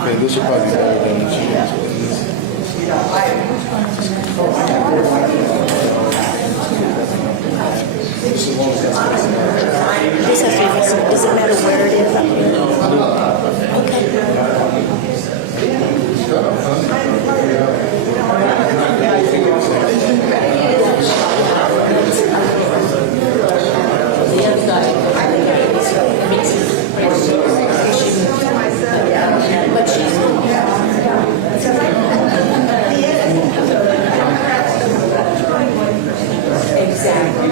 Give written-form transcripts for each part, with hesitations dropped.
Okay, this will probably be better than the cheese. This has to be, does it matter where it is up here? The other guy, but she's exactly.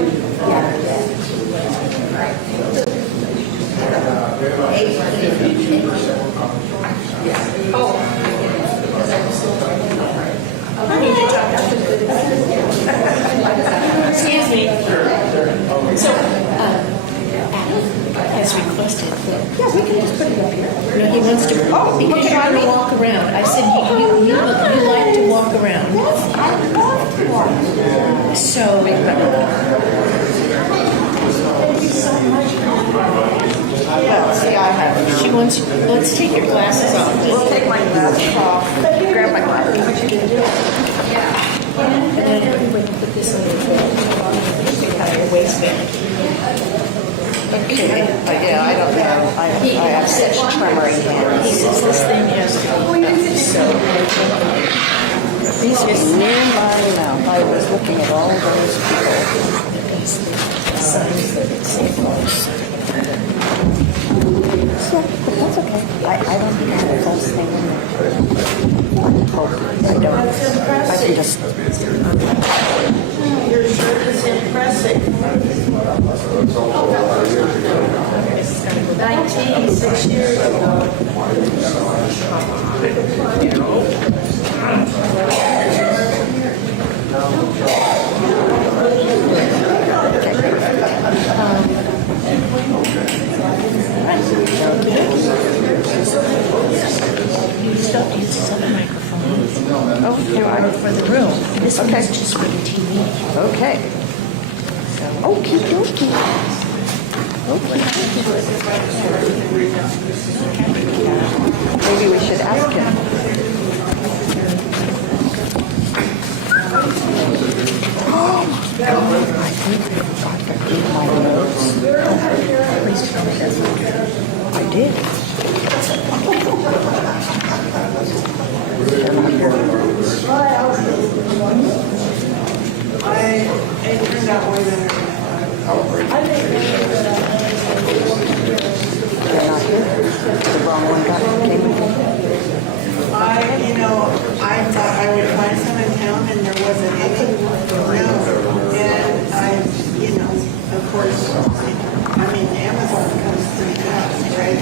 Excuse me. So, Adam has requested that. Yeah, we can just put it up here. No, he wants to. Oh, because you're going to walk around. I said you like to walk around. Yes, I love to walk. So. Thank you so much. Well, see, I have. She wants. Let's take your glasses off. We'll take my glasses off. Grab my glasses. What you gonna do? And then everybody put this on your your waistband. Okay. Yeah, I don't have. I have such tremoring hands. He says this thing has to be so. These are near my mouth. I was looking at all those people. So, but that's okay. I don't think I have a false thing in there. I hope I don't. I can just. Your shirt is impressive. 96 years ago. You still use this other microphone. Oh, here I am. For the room. This one Okay. is just for the TV. Okay. Okie dokie. Maybe we should ask him. I think I forgot to do my notes. Please tell me that's okay. I did. It turned out way better. They're not here. The wrong one got came with me. I thought I would find some in town and there wasn't any. And of course, Amazon comes pretty fast, right?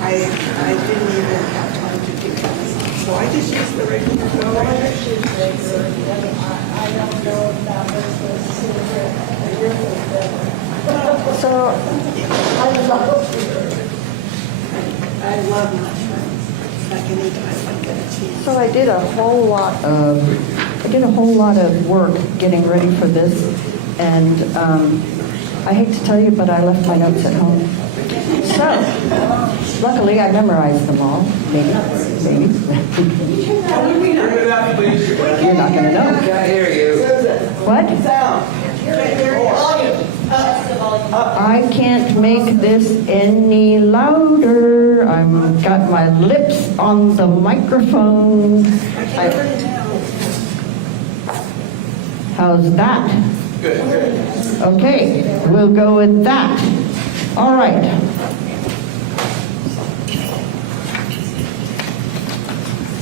I didn't even have time to do Amazon. So I just used the regular go. I don't know if that was the secret or your secret. So I love mushrooms. Like anytime I get a cheese. I did a whole lot of work getting ready for this, and I hate to tell you, but I left my notes at home. So, luckily I memorized them all. Maybe. You're not going to know. Can't hear you. What? I can't make this any louder. I've got my lips on the microphone. How's that? Good. Okay, we'll go with that. All right.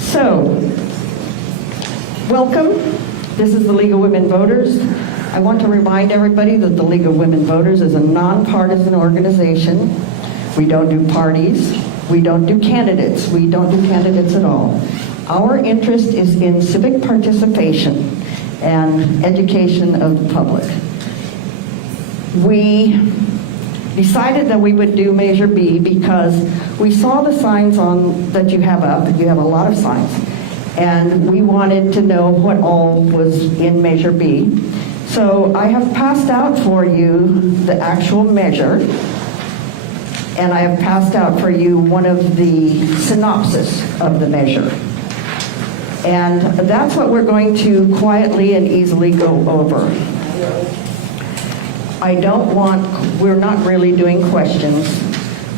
So, welcome. This is the League of Women Voters. I want to remind everybody that the League of Women Voters is a nonpartisan organization. We don't do parties. We don't do candidates. We don't do candidates at all. Our interest is in civic participation and education of the public. We decided that we would do Measure B because we saw the signs that you have up, and you have a lot of signs, and we wanted to know what all was in Measure B. So I have passed out for you the actual measure, and I have passed out for you one of the synopsis of the measure. And that's what we're going to quietly and easily go over. We're not really doing questions.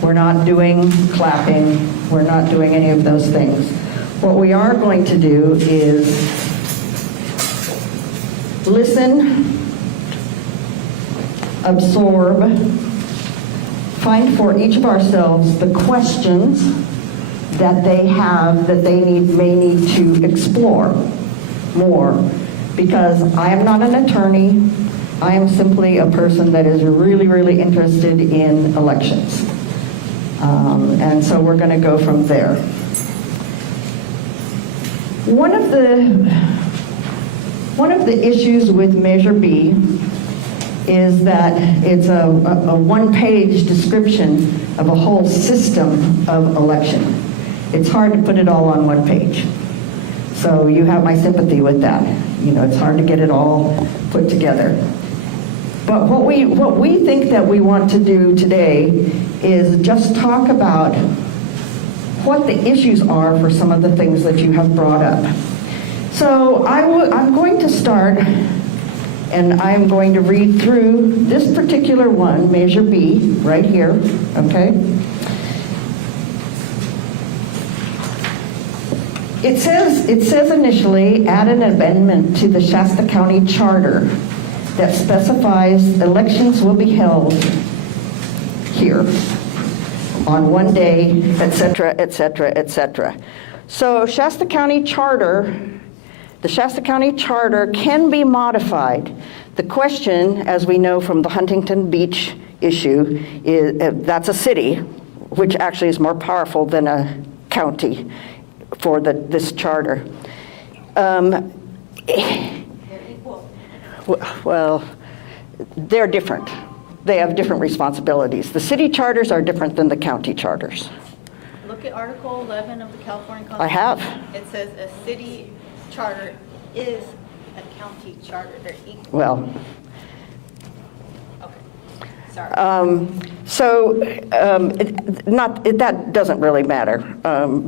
We're not doing clapping. We're not doing any of those things. What we are going to do is listen, absorb, find for each of ourselves the questions that they have that they may need to explore more, because I am not an attorney. I am simply a person that is really, really interested in elections. And so we're going to go from there. One of the issues with Measure B is that it's a one-page description of a whole system of election. It's hard to put it all on one page. So you have my sympathy with that. You know, it's hard to get it all put together. But what we think that we want to do today is just talk about what the issues are for some of the things that you have brought up. So I'm going to start, and I'm going to read through this particular one, Measure B, right here, okay? It says initially, add an amendment to the Shasta County Charter that specifies elections will be held here on one day, et cetera, et cetera, et cetera. So the Shasta County Charter can be modified. The question, as we know from the Huntington Beach issue, is that's a city, which actually is more powerful than a county for this charter. Well, they're different. They have different responsibilities. The city charters are different than the county charters. Look at Article 11 of the California Constitution. I have. It says a city charter is a county charter. They're equal. Well, Okay. Sorry. That doesn't really matter,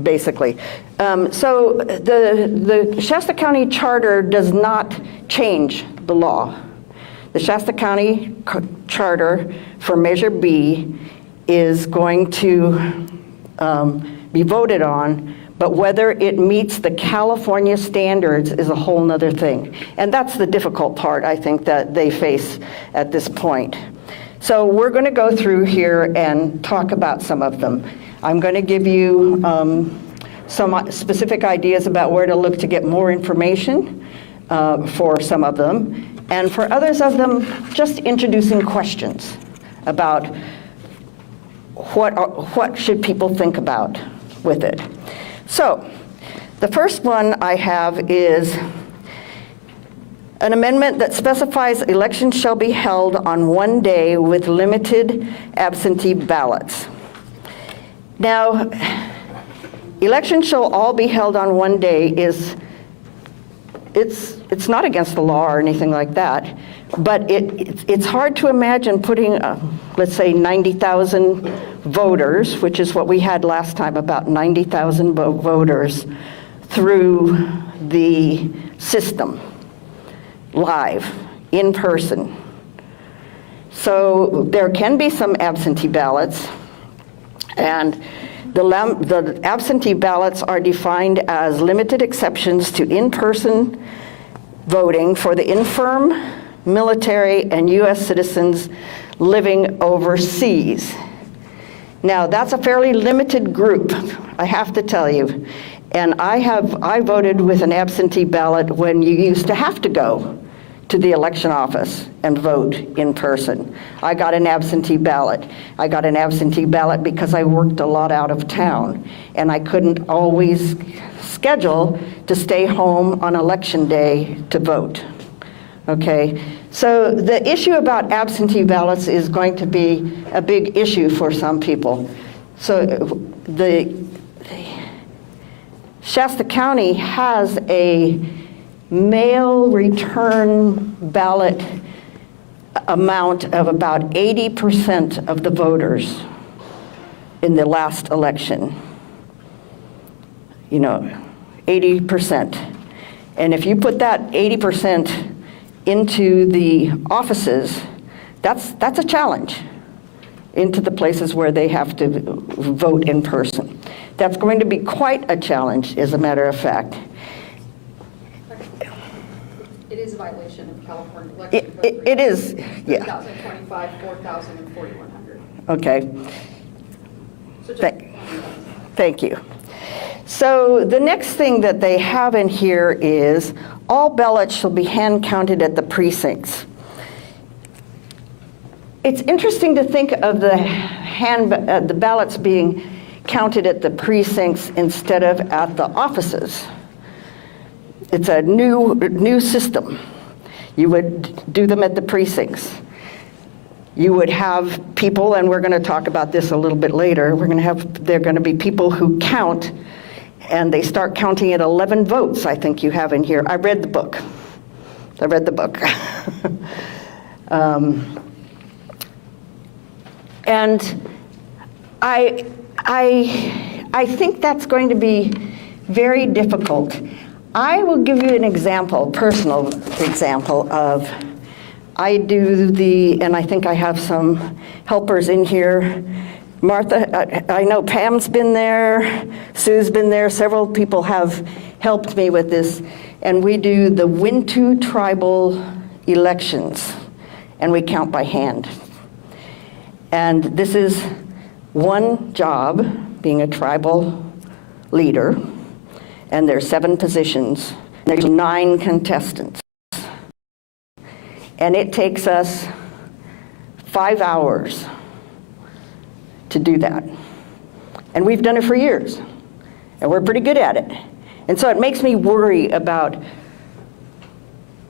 basically. So the Shasta County Charter does not change the law. The Shasta County Charter for Measure B is going to be voted on, but whether it meets the California standards is a whole nother thing. And that's the difficult part, I think, that they face at this point. So we're going to go through here and talk about some of them. I'm going to give you some specific ideas about where to look to get more information for some of them. And for others of them, just introducing questions about what should people think about with it. So the first one I have is an amendment that specifies elections shall be held on one day with limited absentee ballots. Now, elections shall all be held on one day it's not against the law or anything like that, but it's hard to imagine putting, let's say, 90,000 voters, which is what we had last time, about 90,000 voters, through the system, live, in person. So there can be some absentee ballots, and the absentee ballots are defined as limited exceptions to in-person voting for the infirm, military, and U.S. citizens living overseas. Now, that's a fairly limited group, I have to tell you. And I voted with an absentee ballot when you used to have to go to the election office and vote in person. I got an absentee ballot. I got an absentee ballot because I worked a lot out of town, and I couldn't always schedule to stay home on election day to vote. Okay, so the issue about absentee ballots is going to be a big issue for some people. So the Shasta County has a mail return ballot amount of about 80% of the voters in the last election. You know, 80%. And if you put that 80% into the offices, that's a challenge into the places where they have to vote in person. That's going to be quite a challenge, as a matter of fact. It is a violation of California election code. It is, yeah. 2025, 4,000 and 4,100. Okay. So just, Thank you. So the next thing that they have in here is all ballots shall be hand counted at the precincts. It's interesting to think of the ballots being counted at the precincts instead of at the offices. It's a new system. You would do them at the precincts. You would have people, and we're going to talk about this a little bit later, they're going to be people who count, and they start counting at 11 votes, I think you have in here. I read the book. And I think that's going to be very difficult. I will give you an example, personal example of, I do and I think I have some helpers in here. Martha, I know Pam's been there, Sue's been there, several people have helped me with this, and we do the Wintu tribal elections, and we count by hand. And this is one job, being a tribal leader, and there's 7 positions. There's 9 contestants. And it takes us 5 hours to do that. And we've done it for years, and we're pretty good at it. And so it makes me worry about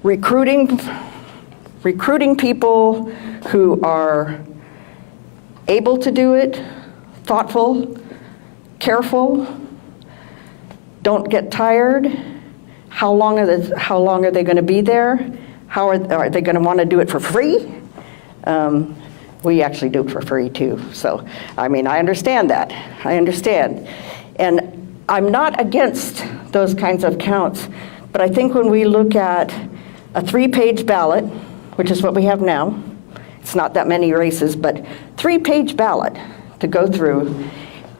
recruiting people who are able to do it, thoughtful, careful, don't get tired. How long are they going to be there? How are they going to want to do it for free? We actually do it for free too. So, I mean, I understand that. I understand. And I'm not against those kinds of counts, but I think when we look at a 3-page ballot, which is what we have now, it's not that many races, but 3-page ballot to go through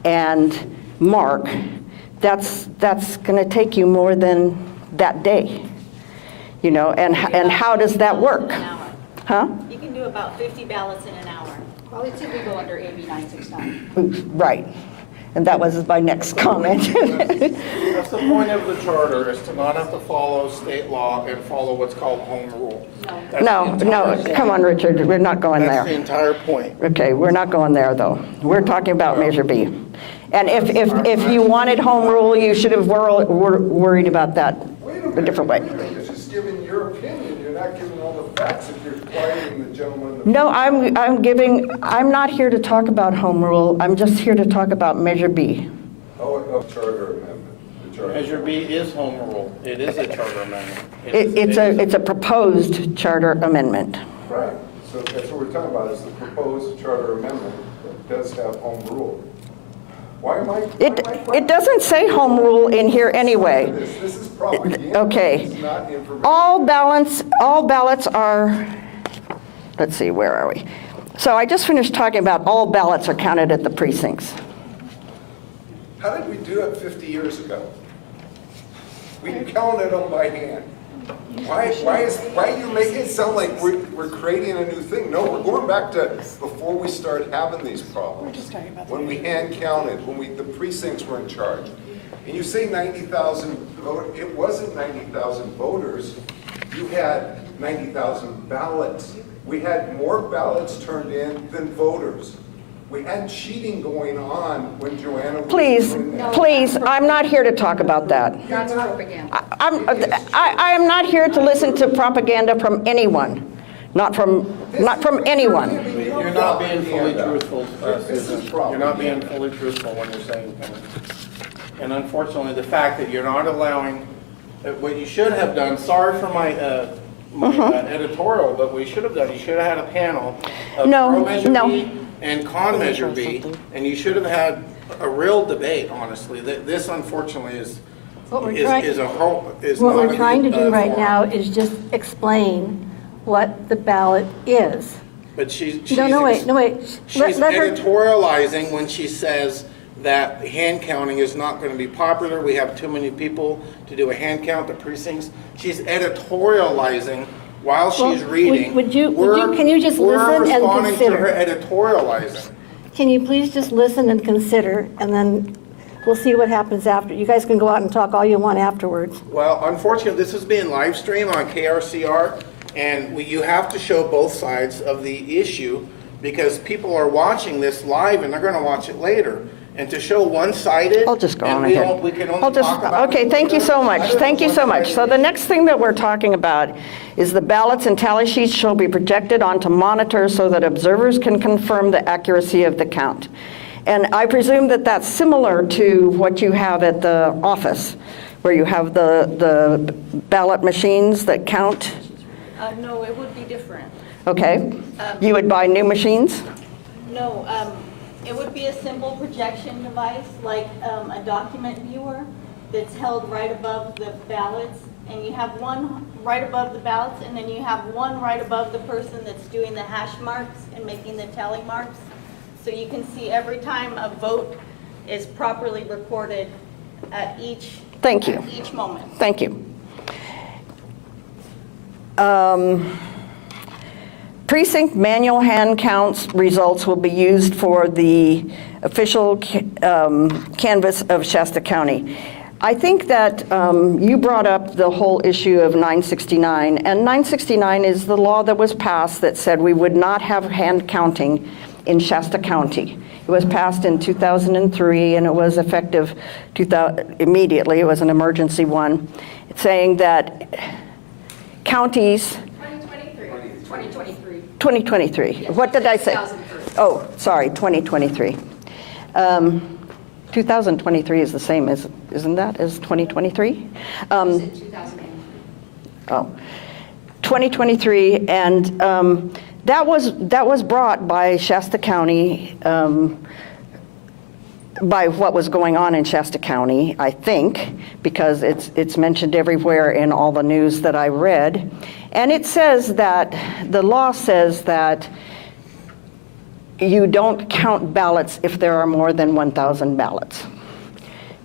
and mark, that's going to take you more than that day. You know, and how does that work? Huh? You can do about 50 ballots in an hour. well, it's illegal under AB 969. Right. And that was my next comment. That's the point of the charter, is to not have to follow state law and follow what's called home rule. No, come on, Richard, we're not going there. That's the entire point. Okay, we're not going there, though. We're talking about Measure B. And if you wanted home rule, you should have worried about that a different way. You're just giving your opinion. You're not giving all the facts if you're quieting the gentleman. No, I'm not here to talk about home rule. I'm just here to talk about Measure B. Oh, charter amendment. The charter. Measure B is home rule. It is a charter amendment. It's a proposed charter amendment. Right. So that's what we're talking about, is the proposed charter amendment that does have home rule. Why am I? It doesn't say home rule in here anyway. This is propaganda. Okay. It's not information. All ballots are, let's see, where are we? So I just finished talking about all ballots are counted at the precincts. How did we do it 50 years ago? We counted them by hand. Why are you making it sound like we're creating a new thing? No, we're going back to before we started having these problems. When we hand counted, when the precincts were in charge. And you say 90,000 voters, it wasn't 90,000 voters. You had 90,000 ballots. We had more ballots turned in than voters. We had cheating going on when Joanna was Please, doing that. please, I'm not here to talk about that. That's propaganda. I am not here to listen to propaganda from anyone, not from anyone. You're not being fully truthful, Susan. You're not being fully truthful when you're saying things. And unfortunately, the fact that you're not allowing, what you should have done, sorry for my editorial, but we should have done, you should have had a panel of No, pro Measure no. B and con Measure B, and you should have had a real debate, honestly. This unfortunately is What we're is trying- is a whole, is What not a we're trying to good, do right forum. now is just explain what the ballot is. But she's No, wait. She's Let her, editorializing when she says that hand counting is not going to be popular. We have too many people to do a hand count, the precincts. She's editorializing while she's Well, reading. can you just listen and We're responding to consider? her editorializing. can you please just listen and consider, and then we'll see what happens after. You guys can go out and talk all you want afterwards. Well, unfortunately, this is being live streamed on KRCR, and you have to show both sides of the issue because people are watching this live and they're going to watch it later. And to show one-sided. I'll just go and on we ahead. don't- We can I'll only just, talk about. okay, thank you so much. Thank you so much. So the next thing that we're talking about is the ballots and tally sheets shall be projected onto monitors so that observers can confirm the accuracy of the count. And I presume that that's similar to what you have at the office, where you have the ballot machines that count, No, it would be different. okay? You would buy new machines? No, it would be a simple projection device, like a document viewer that's held right above the ballots. And you have one right above the ballots, and then you have one right above the person that's doing the hash marks and making the tally marks. So you can see every time a vote is properly recorded at each. Thank you. At each moment. Thank you. Precinct manual hand counts results will be used for the official canvass of Shasta County. I think that you brought up the whole issue of 969, and 969 is the law that was passed that said we would not have hand counting in Shasta County. It was passed in 2003, and it was effective immediately. It was an emergency one, saying that counties. 2023. What did I say? 2003. Oh, sorry, 2023. 2023 is the same as, isn't that, as 2023? Is it 2008? Oh, 2023, and that was brought by Shasta County, by what was going on in Shasta County, I think, because it's mentioned everywhere in all the news that I read. And it says that, the law says that you don't count ballots if there are more than 1,000 ballots,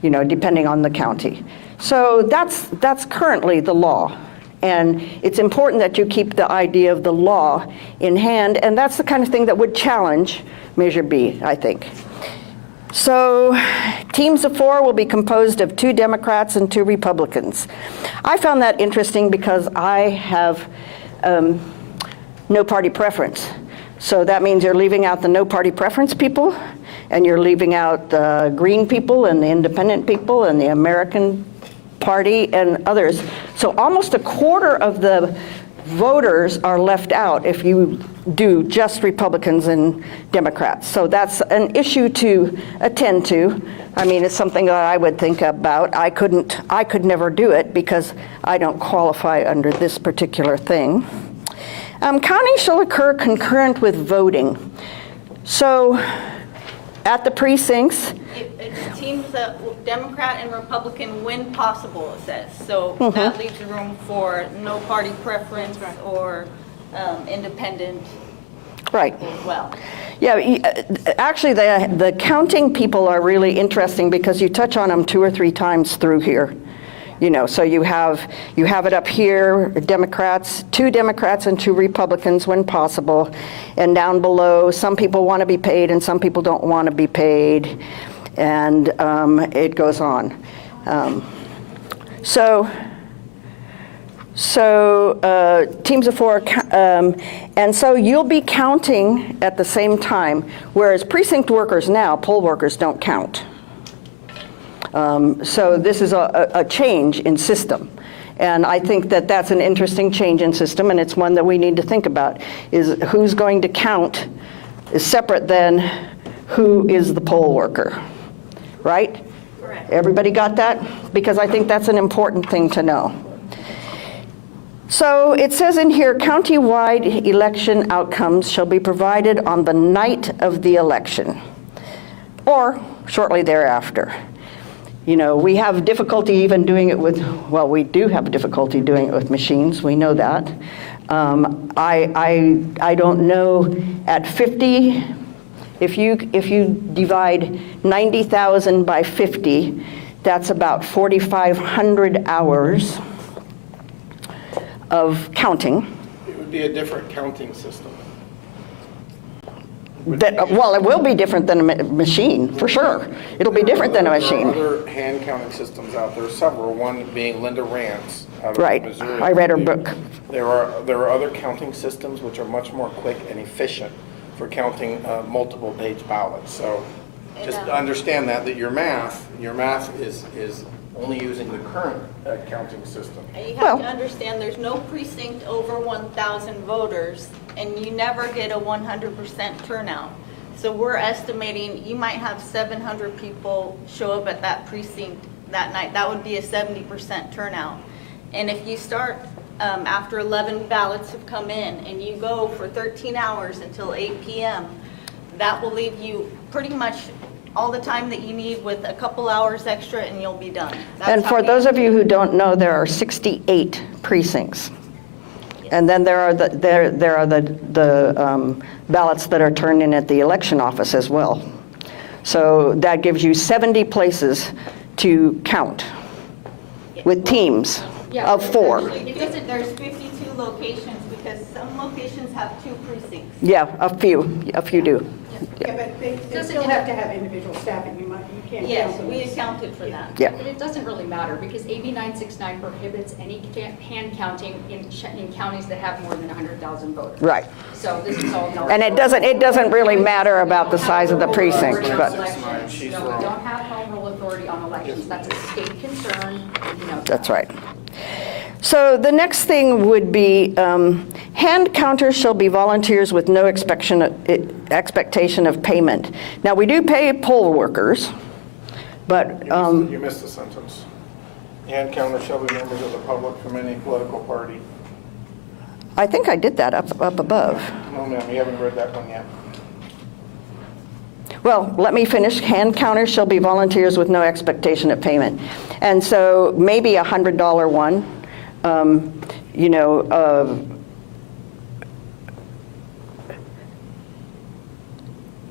you know, depending on the county. So that's currently the law. And it's important that you keep the idea of the law in hand, and that's the kind of thing that would challenge Measure B, I think. So teams of 4 will be composed of 2 Democrats and 2 Republicans. I found that interesting because I have no party preference. So that means you're leaving out the no party preference people, and you're leaving out the Green people and the Independent people and the American Party and others. So almost a quarter of the voters are left out if you do just Republicans and Democrats. So that's an issue to attend to. I mean, it's something that I would think about. I could never do it because I don't qualify under this particular thing. Counting shall occur concurrent with voting. So at the precincts, It seems that Democrat and Republican when possible, it says. So that leaves room for no party preference or independent right. as well. Yeah, actually the counting people are really interesting because you touch on them 2 or 3 times through here. You know, so you have it up here, Democrats, 2 Democrats and 2 Republicans when possible. And down below, some people want to be paid and some people don't want to be paid. And it goes on. So So teams of 4, and so you'll be counting at the same time, whereas precinct workers now, poll workers don't count. So this is a change in system. And I think that that's an interesting change in system, and it's one that we need to think about, is who's going to count is separate than who is the poll worker, right? Correct. Everybody got that? Because I think that's an important thing to know. So it says in here, county-wide election outcomes shall be provided on the night of the election or shortly thereafter. You know, we have difficulty even doing it with, well, we do have difficulty doing it with machines, we know that. I don't know, at 50, if you divide 90,000 by 50, that's about 4,500 hours of counting. It would be a different counting system. Well, it will be different than a machine, for sure. It'll be different than a machine. There are other hand counting systems out there, several, one being Linda Rance out of Right. Missouri. I read her book. There are other counting systems which are much more quick and efficient for counting multiple page ballots. So just understand that your math is only using the current counting system. And you Well- have to understand, there's no precinct over 1,000 voters, and you never get a 100% turnout. So we're estimating you might have 700 people show up at that precinct that night. That would be a 70% turnout. And if you start after 11 ballots have come in, and you go for 13 hours until 8 p.m., that will leave you pretty much all the time that you need with a couple hours extra, and you'll be done. That's And how for we- those of you who don't know, there are 68 precincts. And then there are the ballots that are turned in at the election office as well. So that gives you 70 places to count with teams Yeah, of 4. There's 52 locations, because some locations have 2 precincts. Yeah, a few do. Yeah, but they Doesn't still it- have to have individual staffing, you can't. Yes, count them. we accounted for that. Yeah. But it doesn't really matter, because AB 969 prohibits any hand counting in counties that have more than 100,000 voters. Right. So this is all. And it doesn't really matter about the size of the precinct, but She's No, we wrong. don't have home rule authority on elections. That's a state concern, you know. that's right. So the next thing would be, hand counters shall be volunteers with no expectation of payment. Now, we do pay poll workers, but, You missed the sentence. Hand counters shall be members of the public from any political party. I think I did that up above. No, ma'am, you haven't read that one yet. Well, let me finish. Hand counters shall be volunteers with no expectation of payment. And so maybe a $100 one, you know,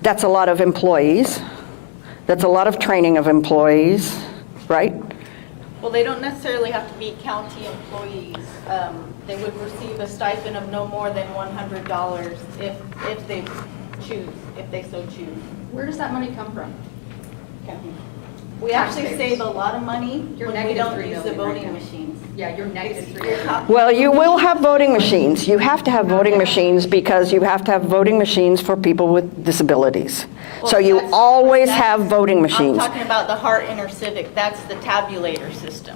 that's a lot of employees. That's a lot of training of employees, right? Well, they don't necessarily have to be county employees. They would receive a stipend of no more than $100 if they so choose. Where does that money come from? We actually Taxpayers. save a lot of money You're when we negative don't 3 use the million right voting now. machines. Yeah, you're negative 3. You're talking- Well, you will have voting machines. You have to have voting machines because you have to have voting machines for people with disabilities. So Well, you that's- always that's- have voting machines. I'm talking about the Hart InterCivic, that's the tabulator system.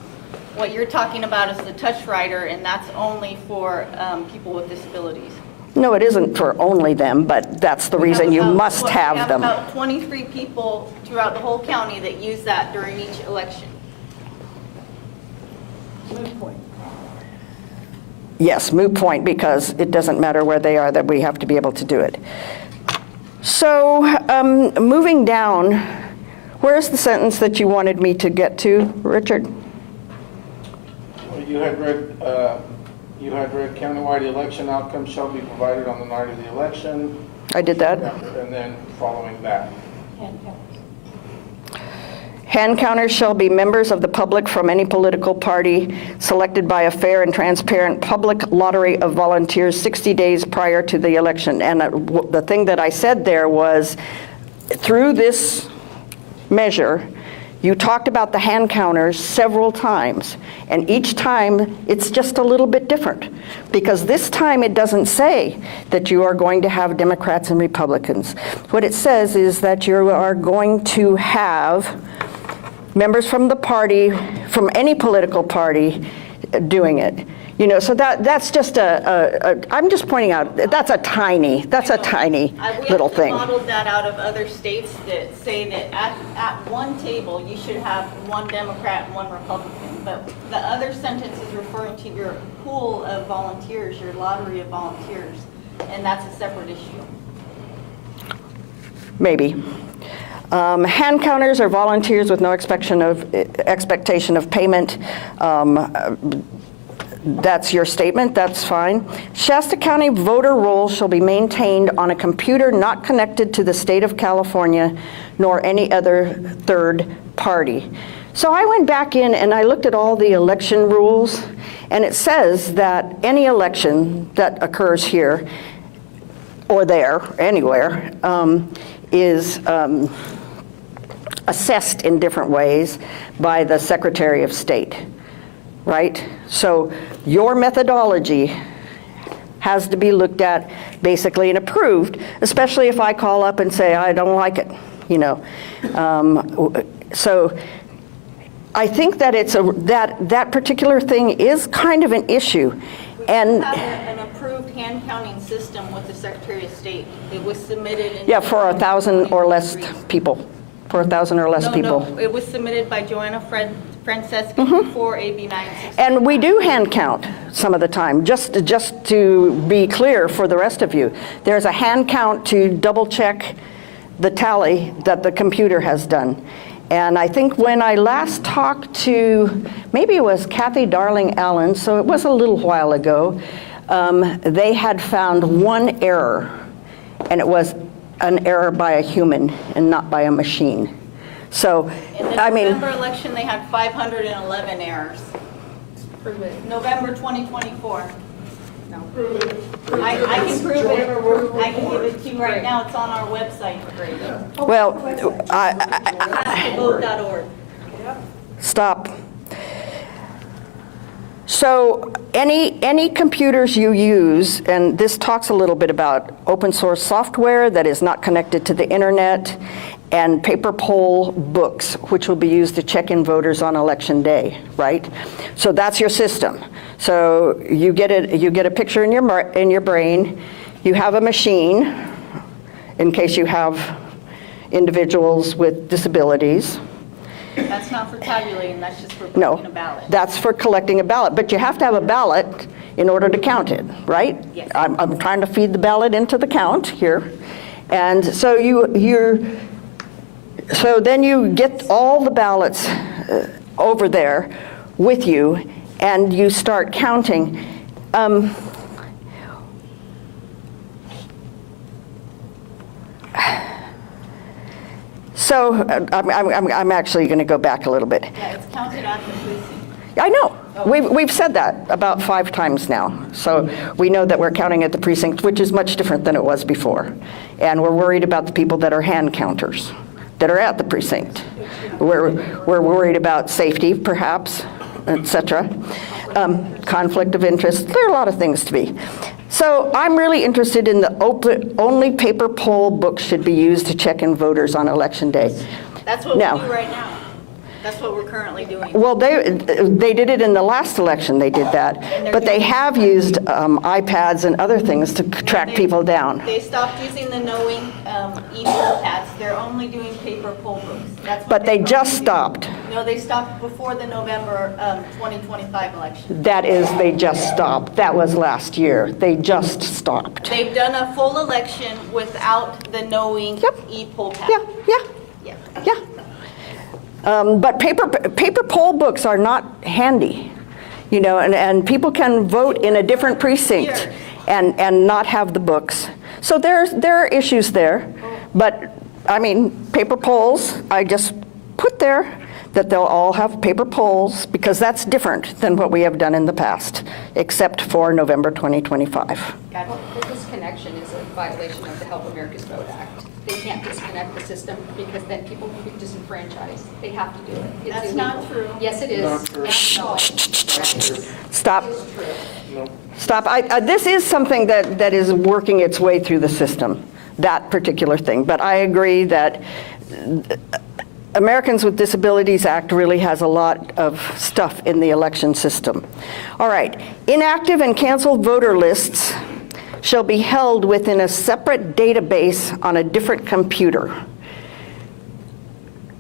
What you're talking about is the touch writer, and that's only for people with disabilities. No, it isn't for only them, but that's the reason you must have them. We have about 23 people throughout the whole county that use that during each election. Moot point. Yes, moot point, because it doesn't matter where they are, that we have to be able to do it. So, moving down, where's the sentence that you wanted me to get to, Richard? Well, you had read countywide election outcomes shall be provided on the night of the election, I did that. and then following that. Hand counters shall be members of the public from any political party selected by a fair and transparent public lottery of volunteers 60 days prior to the election. And the thing that I said there was, through this measure, You talked about the hand counters several times, and each time it's just a little bit different, because this time it doesn't say that you are going to have Democrats and Republicans. What it says is that you are going to have members from the party, from any political party, doing it. You know, so that's just I'm just pointing out, that's a tiny little thing. We modeled that out of other states that say that at one table, you should have one Democrat and one Republican. But the other sentence is referring to your pool of volunteers, your lottery of volunteers, and that's a separate issue. Maybe. Hand counters are volunteers with no expectation of payment. That's your statement, that's fine. Shasta County voter rolls shall be maintained on a computer not connected to the state of California nor any other third party. So I went back in and I looked at all the election rules, and it says that any election that occurs here or there, anywhere, is assessed in different ways by the Secretary of State. Right? So your methodology has to be looked at basically and approved, especially if I call up and say, I don't like it, you know. So I think that that particular thing is kind of an issue. And We have an approved hand counting system with the Secretary of State. It was submitted in... yeah, for 1,000 or less people. For 1,000 or less people. No, it was submitted by Joanna Franceschi for AB 960. And we do hand count some of the time, just to be clear for the rest of you. There's a hand count to double check the tally that the computer has done. And I think when I last talked to, maybe it was Kathy Darling Allen, so it was a little while ago, they had found one error, and it was an error by a human and not by a machine. So, In the November election, they had 511 errors. Prove it. November 2024. No. I can prove it. I can give it to you right now. It's on our website. well, Vote.org. stop. So any computers you use, and this talks a little bit about open source software that is not connected to the internet, and paper poll books, which will be used to check in voters on election day, right? So that's your system. So you get a picture in your brain. You have a machine, in case you have individuals with disabilities. That's not for tabulating, that's just for No, collecting a ballot. that's for collecting a ballot, but you have to have a ballot in order to count it, right? Yes. I'm trying to feed the ballot into the count here. And so so then you get all the ballots over there with you, and you start counting. So I'm actually going to go back a little bit. Yeah, it's counted at the precinct. I know. We've said that about 5 times now. So we know that we're counting at the precinct, which is much different than it was before. And we're worried about the people that are hand counters, that are at the precinct. We're worried about safety, perhaps, et cetera. Conflict of interest. There are a lot of things to be. So I'm really interested in only paper poll books should be used to check in voters on election day. That's what Now, we do right now. That's what we're currently doing. well, they did it in the last election, they did that. But they have used iPads and other things to track people down. They stopped using the knowing e-poll pads. They're only doing paper poll books. That's what But they were just only doing. stopped. No, they stopped before the November 2025 election. That is, they just stopped. That was last year. They just stopped. They've done a full election without the knowing Yep. e-poll pad. Yeah. But paper poll books are not handy, you know, and people can vote in a different precinct and not have the books. So there are issues there. But, I mean, paper polls, I just put there that they'll all have paper polls, because that's different than what we have done in the past, except for November 2025. Got it. But the disconnection is a violation of the Help America's Vote Act. They can't disconnect the system because then people will be disenfranchised. They have to do it. It's That's illegal. not true. Yes, it is. Not true. No. Stop. It is true. No. Stop. This is something that is working its way through the system, that particular thing. But I agree that Americans with Disabilities Act really has a lot of stuff in the election system. All right. Inactive and canceled voter lists shall be held within a separate database on a different computer.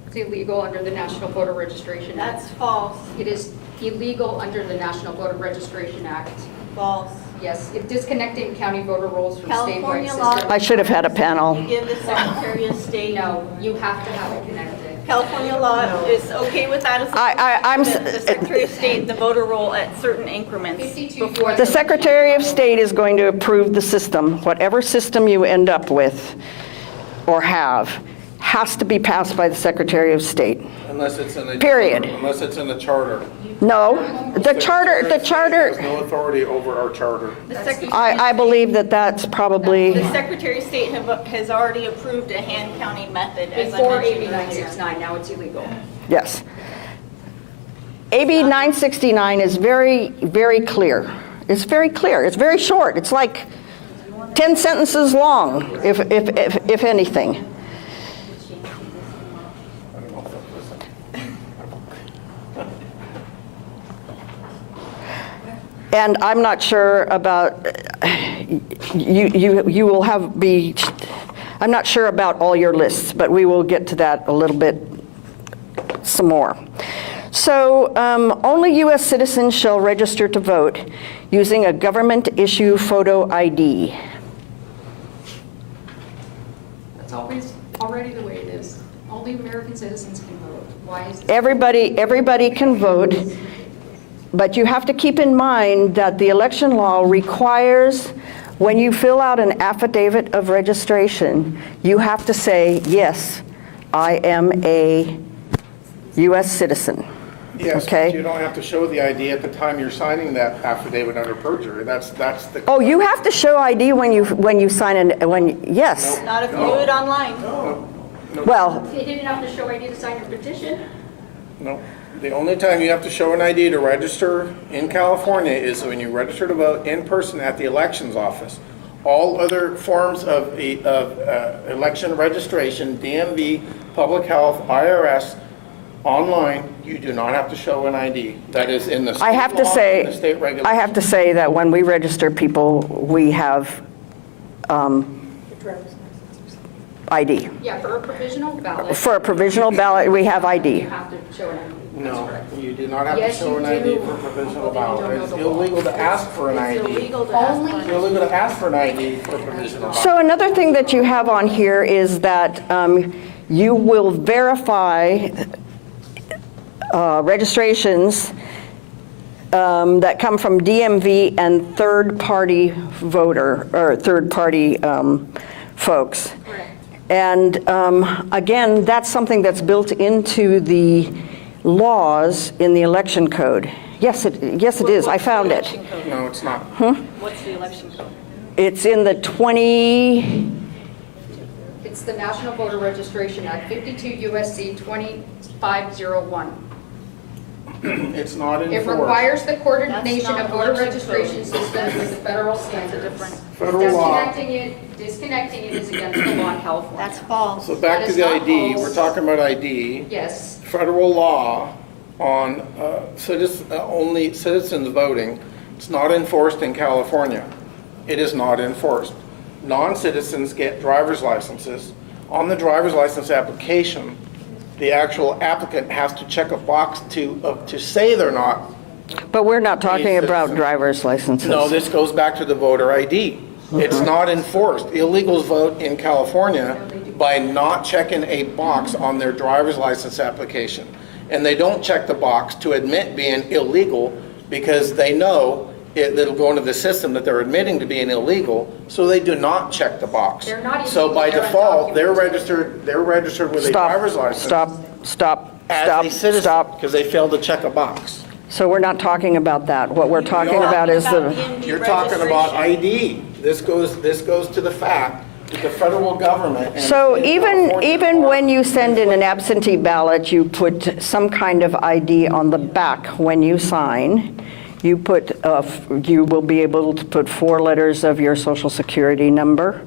It's illegal under the National Voter Registration Act. That's false. It is illegal under the National Voter Registration Act. False. Yes, if disconnecting county voter rolls from statewide California law. systems. I should have had a panel. Give the Secretary of State. No, you have to have it connected. California law is okay with that. I'm The Secretary of State, the voter roll at certain increments 52 before. The Secretary of State is going to approve the system. Whatever system you end up with or have has to be passed by the Secretary of State. Unless it's in a. Period. Unless it's in the charter. No, the charter, Has no authority over our charter. The Secretary. I believe that that's probably, The Secretary of State has already approved a hand counting method, as I Before mentioned AB earlier. 969, now it's illegal. yes. AB 969 is very, very clear. It's very clear. It's very short. It's like 10 sentences long, if anything. And I'm not sure about, you will I'm not sure about all your lists, but we will get to that a little bit some more. So only U.S. citizens shall register to vote using a government issue photo ID. That's already the way it is. Only American citizens can vote. Why is this? Everybody can vote, but you have to keep in mind that the election law requires, when you fill out an affidavit of registration, you have to say, yes, I am a U.S. citizen. Yes, Okay. but you don't have to show the ID at the time you're signing that affidavit under perjury. That's the. Oh, you have to show ID when you sign yes. Not if you do it online. Well, You didn't have to show ID to sign your petition. No. The only time you have to show an ID to register in California is when you register to vote in person at the elections office. All other forms of election registration, DMV, public health, IRS, online, you do not have to show an ID. That is in the state I have to law say, and the state regulations. I have to say that when we register people, we have ID. Yeah, for a provisional ballot. For a provisional ballot, we have You ID. have to show an ID. That's No, correct. you do not have to Yes, show you an ID do. for a provisional Well, then you don't ballot. know It's the law. illegal to ask for an It's ID. illegal to ask for It's illegal to ask for an ID for a provisional ballot. So another thing that you have on here is that you will verify registrations that come from DMV and third-party voter, or third-party folks. Correct. And again, that's something that's built into the laws in the election code. Yes, it is. I found it. Election code. No, it's not. What's the election code? It's in the 20, It's the National Voter Registration Act, 52 USC 2501. It's not It enforced. requires the coordination That's not of voter election registration code. systems with the federal standards. Federal law. Disconnecting it is against the law in California. That's false. So back That to is the not ID, false. we're talking about ID. Yes, Federal law on only citizens voting, it's not enforced in California. It is not enforced. Non-citizens get driver's licenses. On the driver's license application, the actual applicant has to check a box to say they're not. but we're not talking Citizens. about driver's licenses. No, this goes back to the voter ID. It's not enforced. Illegals vote in California by not checking a box on their driver's license application. And they don't check the box to admit being illegal because they know it'll go into the system that they're admitting to being illegal, so they do not check the box. They're not So by illegal, they're default, they're undocumented. registered with a driver's license Stop. as a citizen Stop. because they failed to check a box. So we're not talking about that. What we're talking about is the, You're talking about ID. This goes to the fact that the federal government. and- so and even California when you send in an absentee ballot, you put some kind of ID on the back when you sign. You put, you will be able to put 4 letters of your social security number,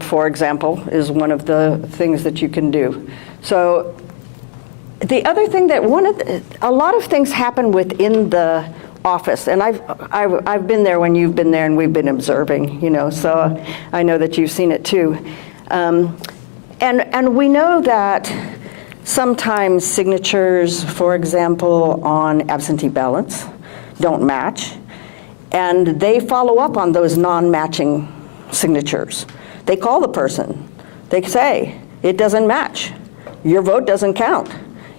for example, is one of the things that you can do. So the other thing that a lot of things happen within the office, and I've been there when you've been there, and we've been observing, you know, so I know that you've seen it too. And we know that sometimes signatures, for example, on absentee ballots don't match, and they follow up on those non-matching signatures. They call the person. They say, it doesn't match. Your vote doesn't count.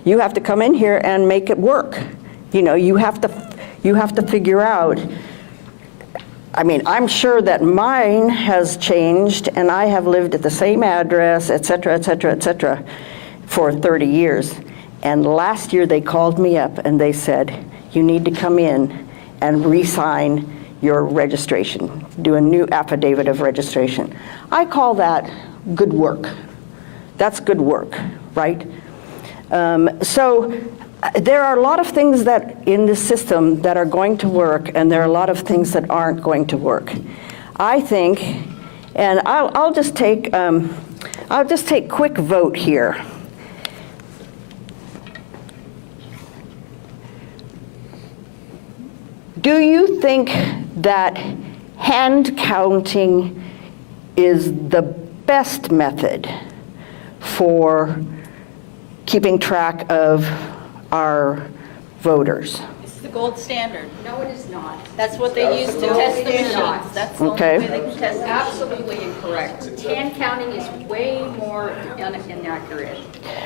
You have to come in here and make it work. You know, you have to figure out. I mean, I'm sure that mine has changed, and I have lived at the same address, et cetera, et cetera, et cetera, for 30 years. And last year they called me up and they said, you need to come in and re-sign your registration, do a new affidavit of registration. I call that good work. That's good work, right? So there are a lot of things that in the system that are going to work, and there are a lot of things that aren't going to work. I think, and I'll just take quick vote here. Do you think that hand counting is the best method for keeping track of our voters? It's the gold standard. No, it is not. That's what they use to test the machines. That's the only Okay. way they can test the machines. Absolutely incorrect. Hand counting is way more inaccurate.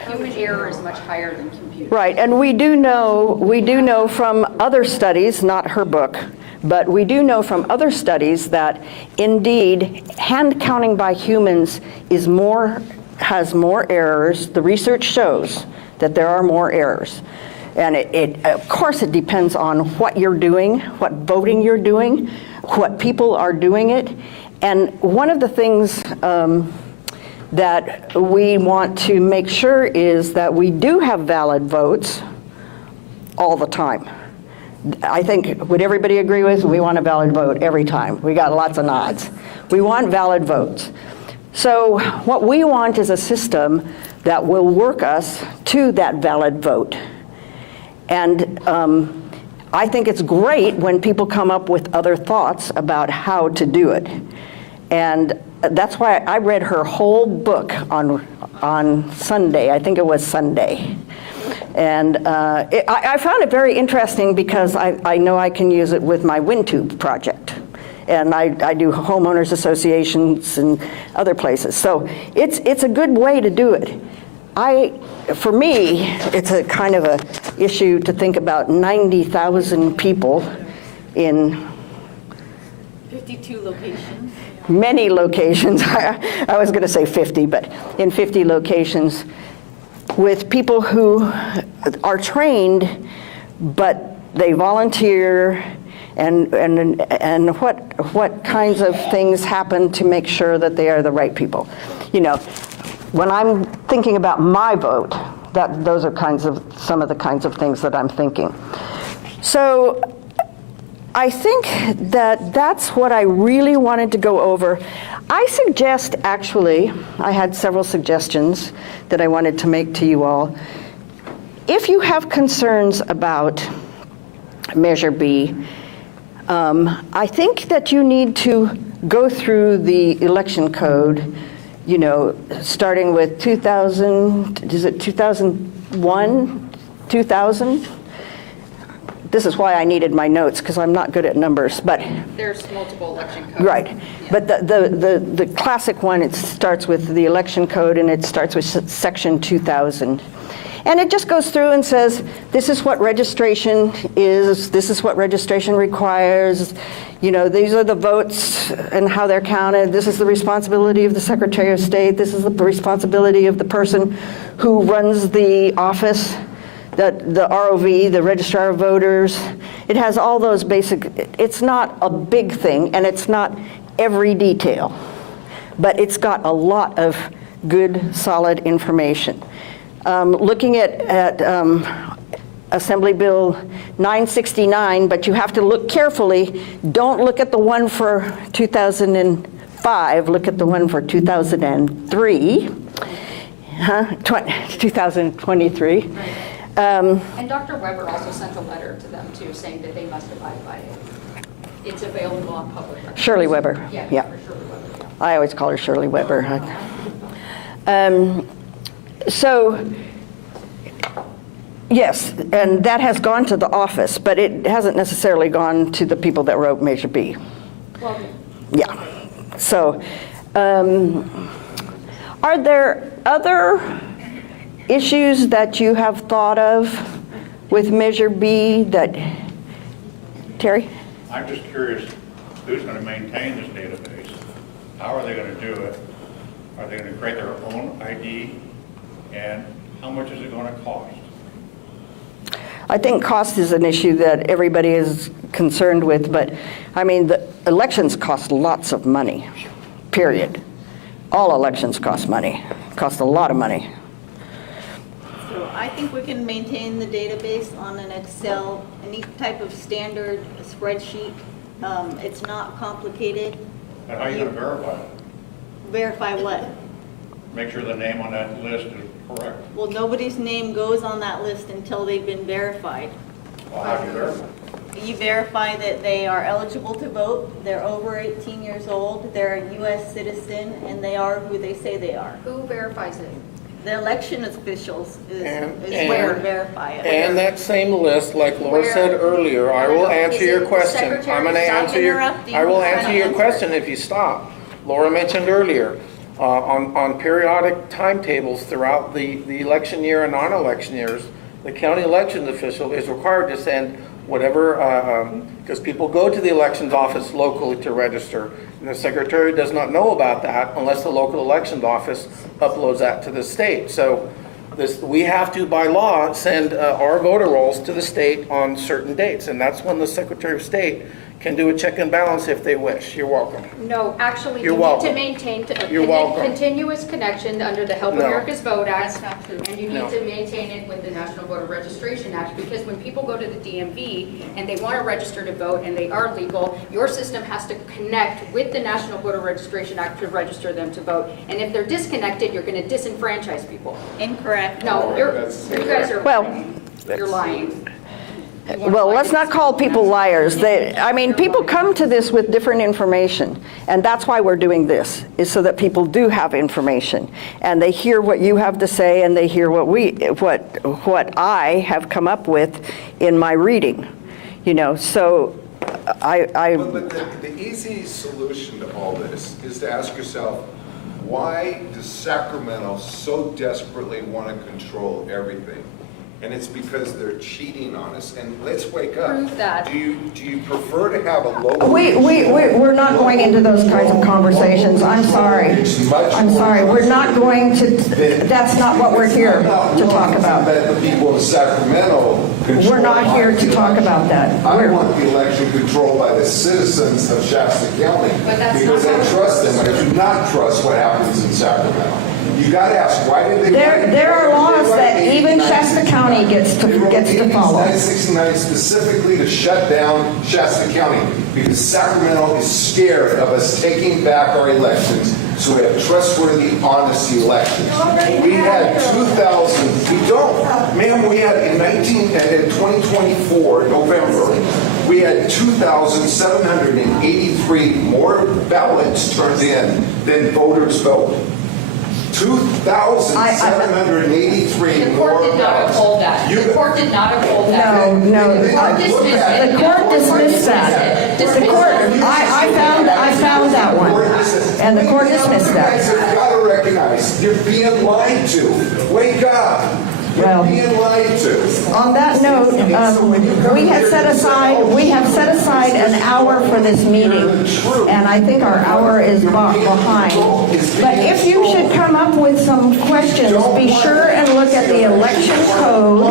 Human error is much higher than computer. Right, and we do know from other studies, not her book, but we do know from other studies that indeed hand counting by humans has more errors. The research shows that there are more errors. And of course it depends on what you're doing, what voting you're doing, what people are doing it. And one of the things that we want to make sure is that we do have valid votes all the time. I think, would everybody agree with, we want a valid vote every time. We got lots of nods. We want valid votes. So what we want is a system that will work us to that valid vote. And I think it's great when people come up with other thoughts about how to do it. And that's why I read her whole book on Sunday. I think it was Sunday. And I found it very interesting because I know I can use it with my WinTube project. And I do homeowners associations and other places. So it's a good way to do it. For me, it's a kind of a issue to think about 90,000 people in 52 locations. many locations. I was going to say 50, but in 50 locations with people who are trained, but they volunteer, and what kinds of things happen to make sure that they are the right people. You know, when I'm thinking about my vote, those are some of the kinds of things that I'm thinking. So I think that's what I really wanted to go over. I suggest, actually, I had several suggestions that I wanted to make to you all. If you have concerns about Measure B, I think that you need to go through the election code, you know, starting with 2000, is it 2001, 2000? This is why I needed my notes, because I'm not good at numbers, but. There's multiple election codes. Right, Yeah. but the classic one, it starts with the election code, and it starts with section 2000. And it just goes through and says, this is what registration is, this is what registration requires, you know, these are the votes and how they're counted, this is the responsibility of the Secretary of State, this is the responsibility of the person who runs the office. the ROV, the Registrar of Voters. It has all those basic, it's not a big thing, and it's not every detail, but it's got a lot of good, solid information. Looking at Assembly Bill 969, but you have to look carefully. Don't look at the one for 2005, look at the one for 2003, 2023. And Dr. Weber also sent a letter to them too, saying that they must abide by it. It's available on public record. Shirley Weber, Yeah, yeah. for Shirley Weber, yeah. I always call her Shirley Weber. So, yes, and that has gone to the office, but it hasn't necessarily gone to the people that wrote Measure B. Well, Yeah. So, are there other issues that you have thought of with Measure B that, Terry? I'm just curious, who's going to maintain this database? How are they going to do it? Are they going to create their own ID? And how much is it going to cost? I think cost is an issue that everybody is concerned with, but I mean, the elections cost lots of money, period. All elections cost money, cost a lot of money. So I think we can maintain the database on an Excel, any type of standard spreadsheet. It's not complicated. And how are you going to verify it? Verify what? Make sure the name on that list is correct. Well, nobody's name goes on that list until they've been verified. Well, how do you verify? You verify that they are eligible to vote, they're over 18 years old, they're a U.S. citizen, and they are who they say they are. who verifies it? The election officials is And- where to verify it. And that same list, like Laura Where? said earlier, I will answer Is your it question. Secretary? I'm going to Stop answer your, interrupting. I will I'm trying answer to your answer. question if you stop. Laura mentioned earlier, on periodic timetables throughout the election year and non-election years, the county elections official is required to send whatever, because people go to the elections office locally to register, and the secretary does not know about that unless the local elections office uploads that to the state. So we have to, by law, send our voter rolls to the state on certain dates, and that's when the Secretary of State can do a check and balance if they wish. You're welcome. No, actually, You're you need welcome. to maintain You're welcome. continuous connection under the Help No. America's Vote Act. And you No. need to maintain it with the National Voter Registration Act, because when people go to the DMV and they want to register to vote and they are legal, your system has to connect with the National Voter Registration Act to register them to vote. And if they're disconnected, you're going to disenfranchise people. Incorrect. No, you guys are, Well, you're lying. Well, let's not call people liars. I mean, people come to this with different information, and that's why we're doing this, is so that people do have information, and they hear what you have to say, and they hear what I have come up with in my reading, you know. So, But the easy solution to all this is to ask yourself, why does Sacramento so desperately want to control everything? And it's because they're cheating on us. And let's wake up. Prove that. Do you prefer to have a local? we're not going into those kinds of conversations. I'm sorry. I'm sorry. We're not going to, that's not what we're here to talk about. Let the people of Sacramento control. We're not here to talk about that. I want the election controlled by the citizens of Shasta County But that's because not they how it trust them. I do not trust what happens in Sacramento. You got to ask, why did they? There are laws that even Shasta County gets to follow. 1969 specifically to shut down Shasta County because Sacramento is scared of us taking back our elections, so we have trustworthy, honest elections. We had 2,000. We don't, ma'am. We had in 2024 November. We had 2,783 more ballots turned in than voters voted. 2,783 The more court did not ballots. uphold that. The court did not uphold that. No, The court dismissed it. the court dismissed that. The court, I found that one, and the court dismissed You guys that. have got to recognize you're being lied to. Wake up. Well, You're being lied to. on that note, we have set aside an hour for this meeting, and I think our hour is behind. But if you should come up with some questions, be sure and look at the election code,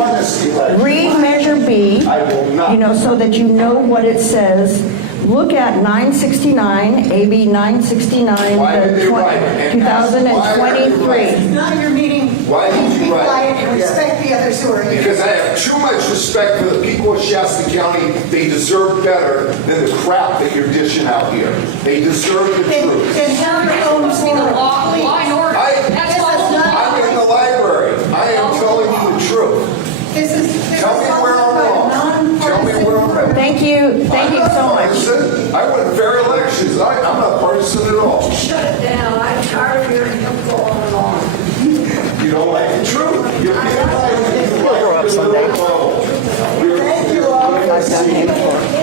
read Measure B, so that you know what it says. Look at 969, AB 969, Why did they write it? 2023. It's not your meeting. Why did you Be write it? quiet and respect the others who are here. Because I have too much respect for the people of Shasta County. They deserve better than the crap that you're dishing out here. They deserve the truth. Then have your own forum, Law please. and order. That's all. I'm in the library. I am telling you the truth. This is Tell me where I'm wrong. Tell me where I'm wrong. Thank you so much. Partisan. I win fair elections. I'm not partisan at all. Shut it down. I'm tired of hearing him go on and on. You don't like the truth. You're being lied to. Grow up someday. You're- Thank you all. I've done it before.